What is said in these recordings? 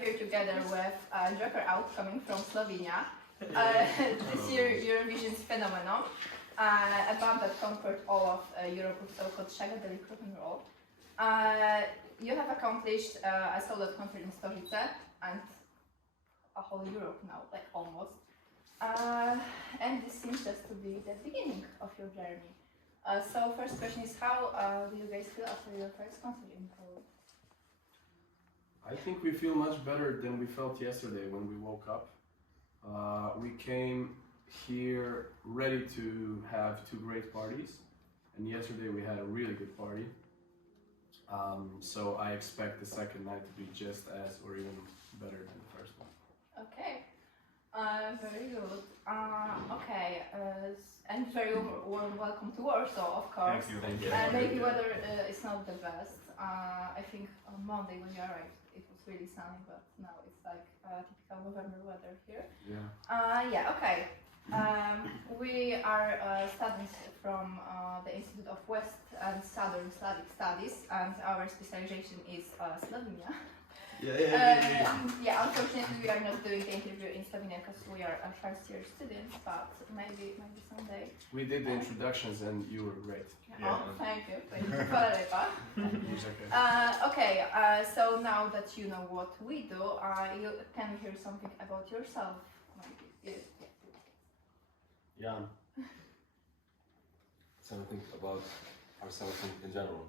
here together with Joker Out coming from Slovenia. This year Eurovision's phenomenon. A band that conquered all of Europe with so-called psychedelic rock and roll. You have accomplished a solo concert in Stožice and a whole Europe now, like almost. And this seems just to be the beginning of your journey. So first question is, how do you guys feel after your first concert in Poland? I think we feel much better than we felt yesterday when we woke up. We came here ready to have two great parties, and yesterday we had a really good party. So I expect the second night to be just as or even better than the first one. Okay, very good. Okay, and very warm welcome to Warsaw, of course. Thank you. Maybe weather is not the best. I think on Monday when you arrived it was really sunny, but now it's like typical November weather here. Yeah. Okay. We are students from the Institute of West and Southern Slavic Studies, and our specialization is Slovenia. Yeah, unfortunately we are not doing the interview in Slovenia because we are first year students, but maybe someday. We did the introductions and you were great. Yeah. Oh, thank you. Hvala lepa. Okay, so now that you know what we do, you can hear something about yourself. Maybe. Yeah. Something about ourselves in general.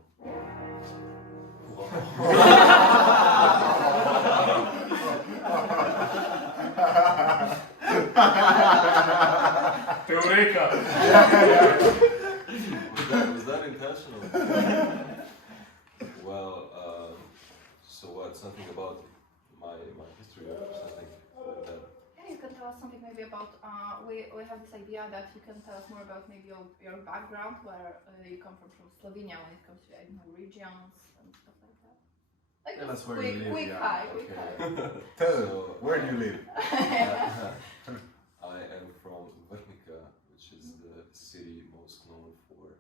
Eureka! Was that intentional? Well, so what? Something about my history or something like that? You can tell us something maybe about, we have this idea that you can tell us more about maybe your background, where you come from Slovenia when it comes to, I don't know, regions and stuff like that. Like Tell us where you live. Quick high. Tell us, where do you live? I am from Vrhnika, which is the city most known for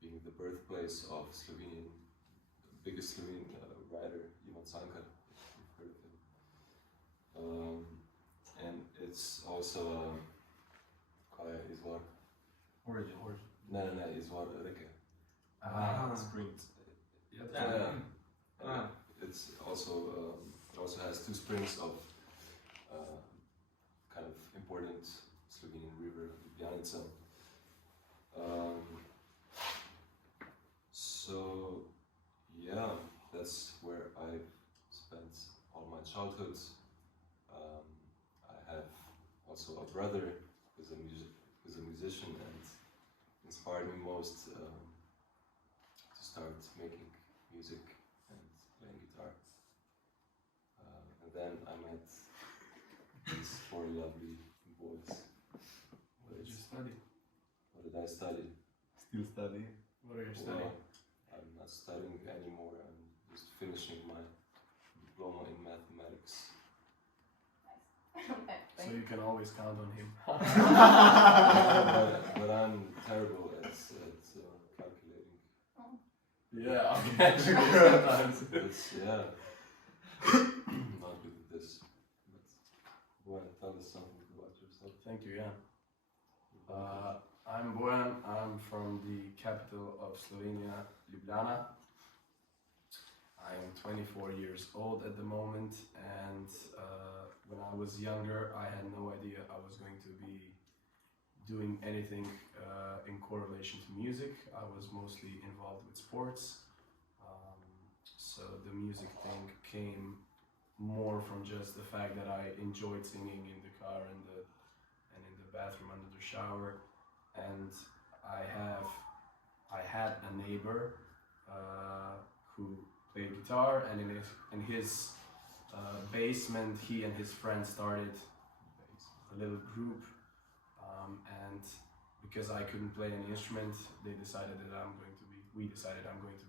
being the birthplace of Slovenian, the biggest Slovenian writer, Ivan Cankar, if you've heard of him. And it's also izvor. Origin. No, izvor reke. Springs. It's also it also has two springs of kind of important Slovenian river, Ljubljanica. So yeah, that's where I've spent all my childhood. I have also a brother who's a musician and inspired me most to start making music and playing guitar. And then I met these four lovely boys. What did you study? What did I study? Still study? What are you studying? I'm not studying anymore. I'm just finishing my diploma in mathematics. So you can always count on him. but I'm terrible at calculating. Yeah, okay. Sometimes. It's, yeah. Not good at this. But Bojan, tell us something about yourself. Thank you, Jan. I'm Bojan. I'm from the capital of Slovenia, Ljubljana. I am 24 years old at the moment, and when I was younger, I had no idea I was going to be doing anything in correlation to music. I was mostly involved with sports, so the music thing came more from just the fact that I enjoyed singing in the car and in the bathroom under the shower. And I had a neighbor who played guitar, and in his basement he and his friend started a little group, and because I couldn't play any instrument, we decided I'm going to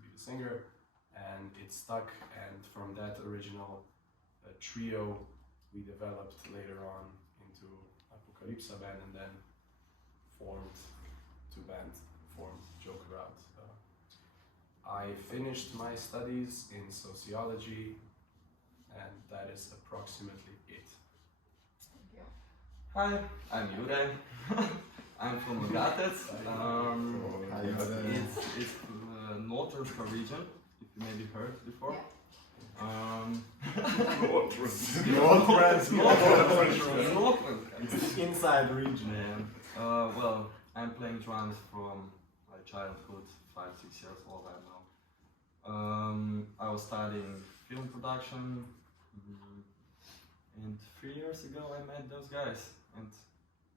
be the singer, and it stuck. And from that original trio we developed later on into Apocalypsa band, and then formed Joker Out. I finished my studies in sociology, and that is a approximately it. Thank you. Hi, I'm Jure. I'm from Gatec. It's northern region, if you maybe heard before. Yeah. It's inside region. Well, I'm playing drums from my childhood, 5-6 years old I know. I was studying film production, and 3 years ago I met those guys, and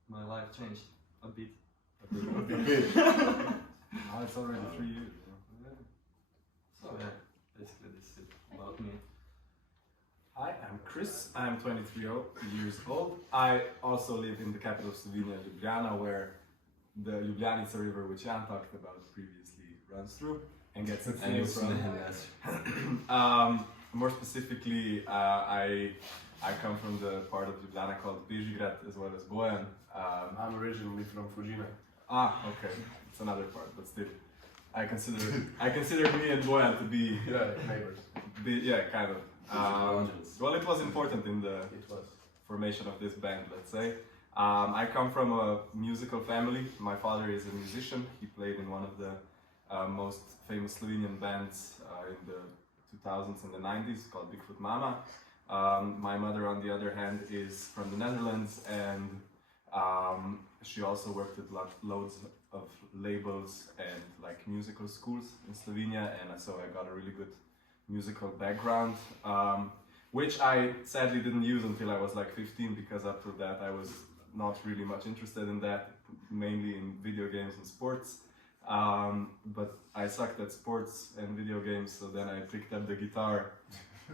my life changed a bit. Now it's already 3 years. So yeah, basically this is it about me. Hi, I'm Chris. I'm 23 years old. I also live in the capital of Slovenia, Ljubljana, where the Ljubljanica river, which Jan talked about previously, runs through and gets its name from. More specifically, I come from the part of Ljubljana called Bežigrad, as well as Bojan. I'm originally from Fujina. Okay, it's another part, but still, I consider me and Bojan to be Neighbors. kind of. Well, it was important in the It was. formation of this band, let's say. I come from a musical family. My father is a musician. He played in one of the most famous Slovenian bands in the 2000s and the 90s called Bigfoot Mama. My mother, on the other hand, is from the Netherlands, and she also worked at loads of labels and like musical schools in Slovenia, and so I got a really good musical background, which I sadly didn't use until I was like 15, because up to that I was not really much interested in that, mainly in video games and sports. But I sucked at sports and video games, so then I picked up the guitar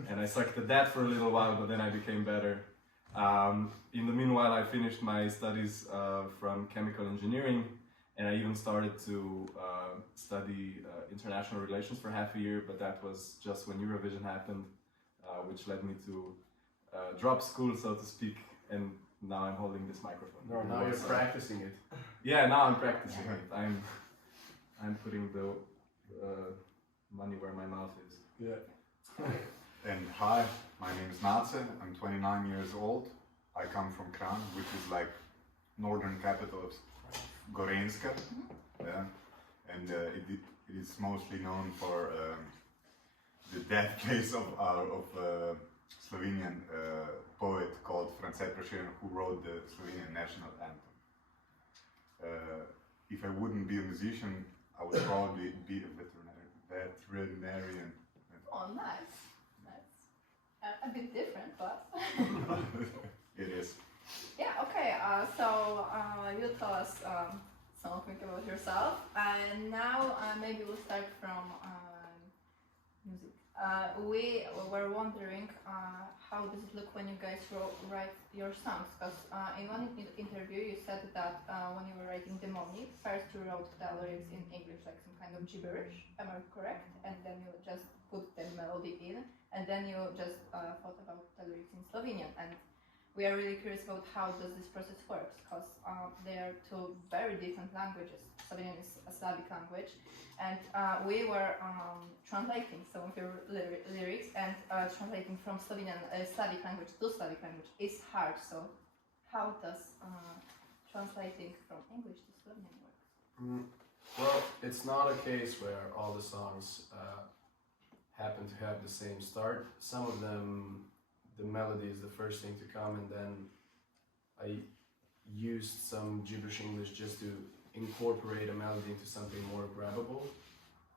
and I sucked at that for a little while, but then I became better. In the meanwhile, I finished my studies from chemical engineering, and I even started to study international relations for half a year, but that was just when Eurovision happened, which led me to drop school, so to speak, and now I'm holding this microphone. No, now you're practicing it. Yeah, now I'm practicing it. I'm putting the money where my mouth is. Yeah. And hi, my name is Nace. I'm 29 years old. I come from Kran, which is like northern capital of Gorenska. Yeah. And it is mostly known for the death case of Slovenian poet called France Prešeren, who wrote the Slovenian national anthem. If I wouldn't be a musician, I would probably be a veterinarian. Oh, nice. A bit different, but. It is. Yeah, okay, so you tell us something about yourself, and now maybe we'll start from music. We were wondering how does it look when you guys write your songs, because in one interview you said that when you were writing Demoni, first you wrote the lyrics in English, like some kind of gibberish, am I correct? And then you just put the melody in, and then you just thought about the lyrics in Slovenian. And we are really curious about how does this process works, because they are two very different languages. Slovenian is a Slavic language, and we were translating some of your lyrics, and translating from Slovenian Slavic language to Slavic language is hard. So how does translating from English to Slovenian work? Well, it's not a case where all the songs happen to have the same start. Some of them, the melody is the first thing to come, and then I used some gibberish English just to incorporate a melody into something more grabbable,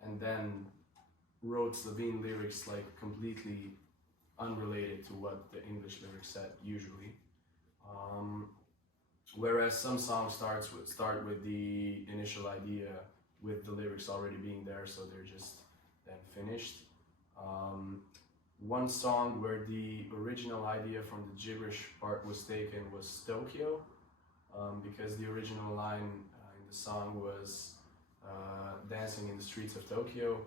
and then wrote Slovene lyrics like completely unrelated to what the English lyrics said usually. Whereas some songs start with the initial idea with the lyrics already being there, so they're just then finished. One song where the original idea from the gibberish part was taken was Tokyo, because the original line in the song was dancing in the streets of Tokyo,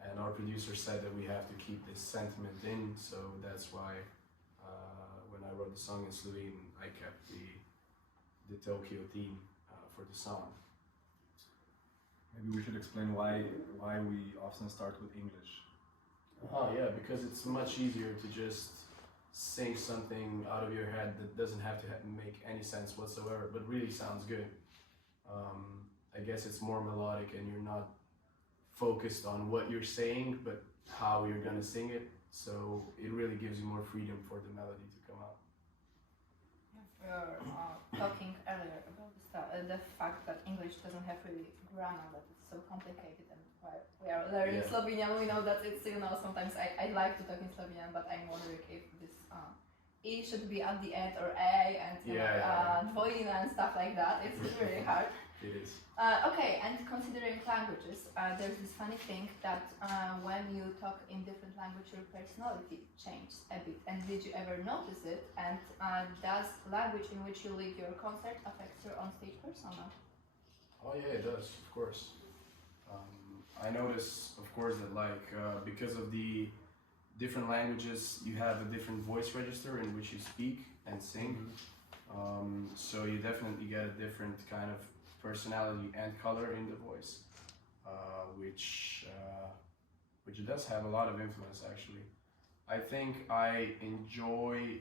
and our producer said that we have to keep this sentiment in, so that's why when I wrote the song in Slovene, I kept the Tokyo theme for the song. Maybe we should explain why we often start with English. Yeah, because it's much easier to just sing something out of your head that doesn't have to make any sense whatsoever, but really sounds good. I guess it's more melodic and you're not focused on what you're saying, but how you're gonna sing it. So it really gives you more freedom for the melody to come out. We were talking earlier about the fact that English doesn't have really grammar, that it's so complicated, and while we are learning Slovenian, we know that it's, sometimes I like to talk in Slovenian, but I'm wondering if this E should be at the end or A and dvojina and stuff like that. It's really hard. It is. Okay, and considering languages, there's this funny thing that when you talk in different language, your personality changes a bit. And did you ever notice it? And does language in which you lead your concert affect your on-stage persona? Oh yeah, it does, of course. I notice, of course, that because of the different languages, you have a different voice register in which you speak and sing. So you definitely get a different kind of personality and color in the voice, which does have a lot of influence actually. I think I enjoy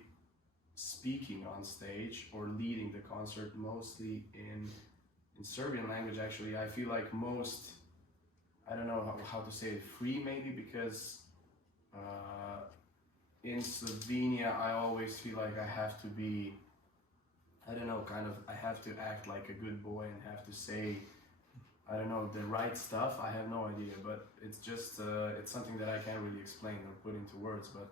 speaking on stage or leading the concert mostly in Serbian language actually. I feel like most, I don't know how to say it, free maybe, because in Slovenia I always feel like I have to be, I don't know, I have to act like a good boy and have to say, I don't know, the right stuff. I have no idea, but it's just, it's something that I can't really explain or put into words, but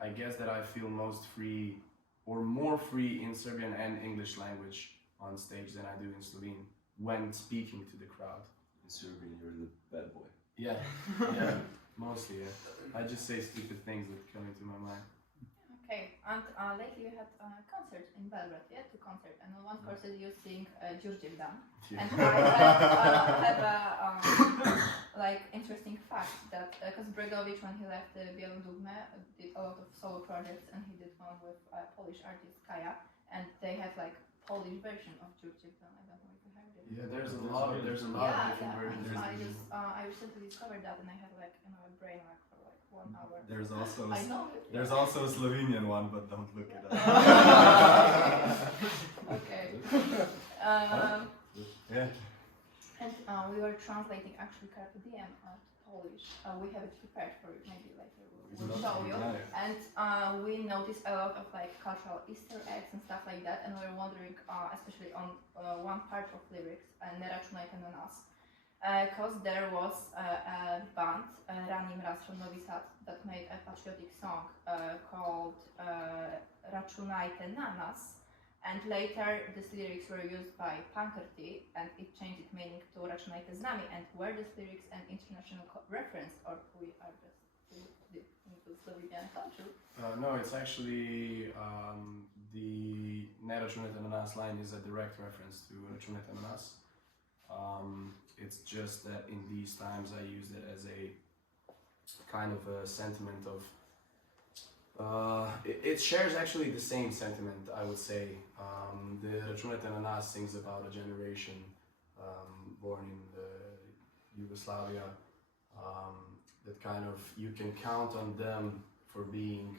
I guess that I feel most free or more free in Serbian and English language on stage than I do in Slovene when speaking to the crowd. In Serbian, you're the bad boy. Yeah, mostly, yeah. I just say stupid things that come into my mind. Okay, and lately you had a concert in Belgrade, two concerts, and on one concert you sing Đurđev Dan. Yeah. And I have a interesting fact that because Bregovic, when he left Białą Dugmę, did a lot of solo projects, and he did one with Polish artist Kaja, and they have Polish version of Đurđev Dan. I don't know if you heard it. Yeah, there's a lot of different versions. I recently discovered that, and I have a brain for 1 hour. There's also I know it. there's also a Slovenian one, but don't look it up. Okay. Yeah. And we were translating actually Carpe Diem to Polish. We have it prepared for you, maybe later we'll show you. And we noticed a lot of cultural Easter eggs and stuff like that, and we were wondering, especially on one part of lyrics, Ne računajte na nas, because there was a band, Rani Mraz from Novi Sad, that made a patriotic song called Računajte na nas, and later these lyrics were used by Pankrti, and it changed its meaning to Računajte z nami. And were these lyrics an international reference, or we are just deep into Slovenian culture? No, it's actually the Ne računajte na nas line is a direct reference to Računajte na nas. It's just that in these times I use it as a kind of a sentiment of, it shares actually the same sentiment, I would say. The Računajte na nas sings about a generation born in Yugoslavia, that kind of, you can count on them for being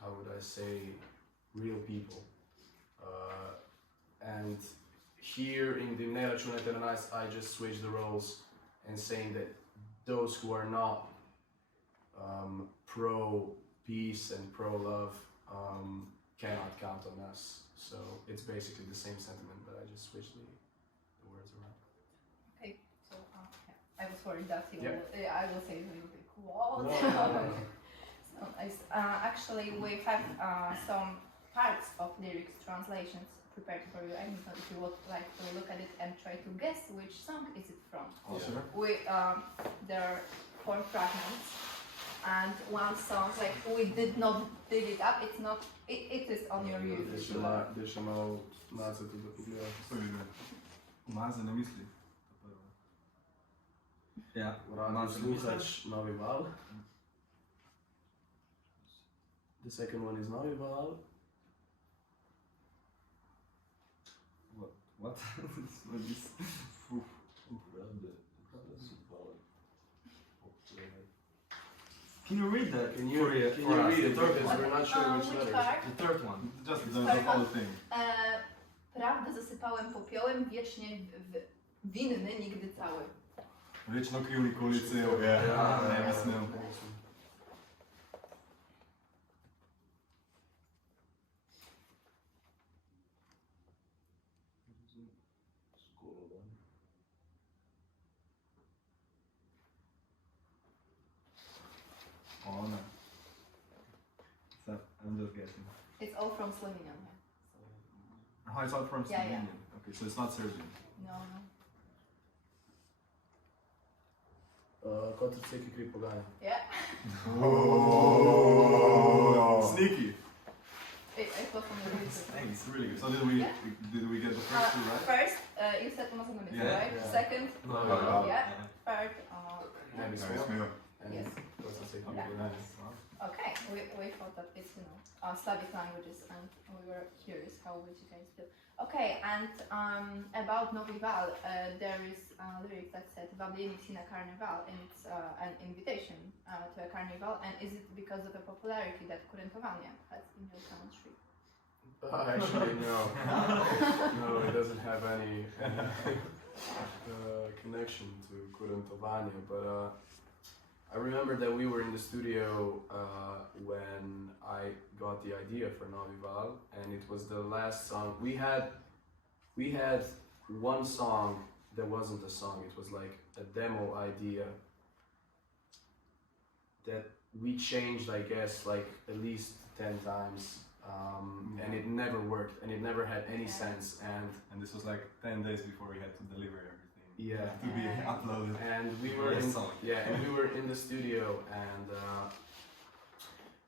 how would I say, real people. And here in the Ne računajte na nas, I just switch the roles and saying that those who are not pro-peace and pro-love cannot count on us. So it's basically the same sentiment, but I just switch the words around. Okay, so I was worried that I will say it will be cool. No. So nice. Actually, we have some parts of lyrics translations prepared for you. I don't know if you would like to look at it and try to guess which song is it from. Oh, sure. There are 4 fragments, and one song, we did not dig it up. It's not. It is on your YouTube. Deci malo nacrtu da pogledam. Maze ne misli. Yeah. Radio sluhač Novi Val. The second one is Novi Val. What? What is? Can you read that? Can you read it? Because we're not sure which Which letters. part? The third one. Just the whole thing. Prawdę zasypałem popiołem, wiecznie winny, nigdy cały. Вечно крили колице, не би смел. Oh no. So, I'm just guessing. It's all from Slovenian. Oh, it's all from Yeah, Slovenian. yeah. Okay, so it's not Serbian. No, no. Kot srce, ki kri poganja. Yeah. Sneaky. It was from the music. Thanks, really good. So did we get the first two right? First, you said Tomaso Namisa, Yeah, right? yeah. Second, No, yeah. Third, Ne bi Ne smel. smel. yes. Kot srce, ki kri Yeah. poganja. Okay, we thought that it's, Slavic languages, and we were curious how would you guys feel. Okay, and about Novi Val, there is a lyric that said Wabieni si na carnival, and it's an invitation to a carnival, and is it because of the popularity that Kurentowania has in your country? Actually, no. No, it doesn't have any connection to Kurentowania, but I remember that we were in the studio when I got the idea for Novi Val, and it was the last song. We had one song that wasn't a song, it was like a demo idea that we changed, I guess, like at least 10 times, and it never worked, and it never had any sense, And this was like 10 days before we had to deliver everything. yeah. To be uploaded. And we were Yes, in, song. yeah, and we were in the studio, and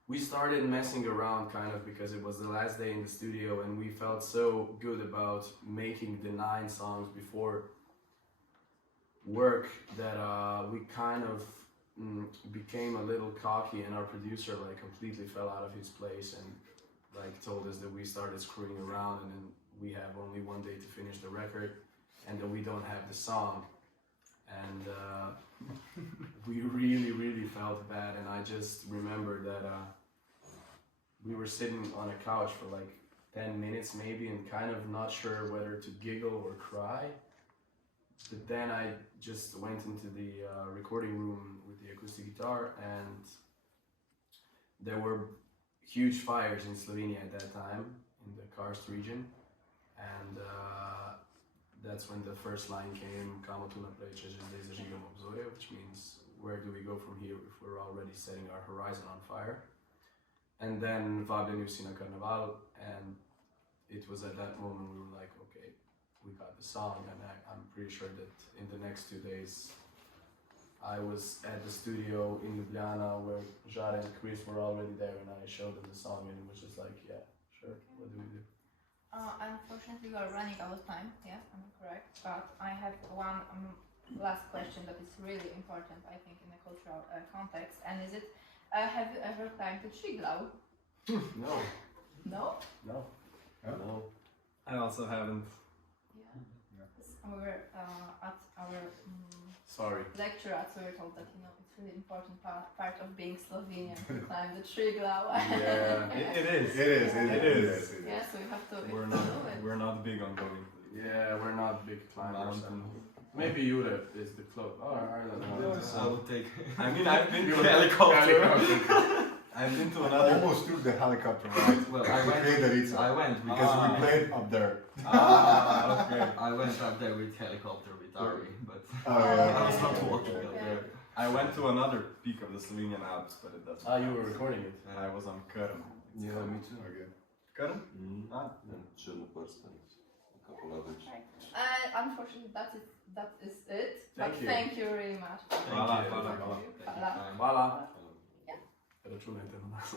we started messing around kind of because it was the last day in the studio, and we felt so good about making the 9 songs before work that we kind of became a little cocky, and our producer like completely fell out of his place and like told us that we started screwing around, and then we have only one day to finish the record, and then we don't have the song, and we really felt bad. And I just remember that we were sitting on a couch for like 10 minutes maybe, and kind of not sure whether to giggle or cry. But then I just went into the recording room with the acoustic guitar, and there were huge fires in Slovenia at that time, in the Karst region, and that's when the first line came, Kamo tu naprej, če že zdaj zažigamo obzorje, which means where do we go from here if we're already setting our horizon on fire. And then Vabljeni vsi na karneval, and it was at that moment we were like, okay, we got the song, and I'm pretty sure that in the next 2 days I was at the studio in Ljubljana where Jare and Chris were already there, and I showed them the song, and it was just like, yeah, sure, what do we do? Unfortunately, we are running out of time, yeah, I'm correct, but I have one last question that is really important, I think, in the cultural context, and is it, have you ever climbed to Triglav? No, No? no, Yeah. no. I also haven't. Yeah. We were at our Sorry. lecture at, so we were told that, it's really important part of being Slovenian to climb the Triglav. Yeah. It is. It is. Yeah, so we have to do it. We're not big on going. Yeah, we're not big climbers. Mountain. Maybe Europe is the club. Oh, I don't know. I would take. I mean, I've been to Helicopter. I've been to another. Almost took the helicopter ride. Well, to Krederitsa, I went because we Ah. played up there. Okay. I went up there with helicopter with Ari, but Oh, I yeah. was not walking up there. I went to another peak of the Slovenian Alps, but it doesn't. You were recording it. And I was on Krn. Yeah, me too. Okay. Krn? And Chernobyl and a couple others. Unfortunately, that is it. Thank But you. thank you very much. Hvala, you. hvala, Thank hvala. you. Hvala. Hvala. Yeah. Računajte na nas.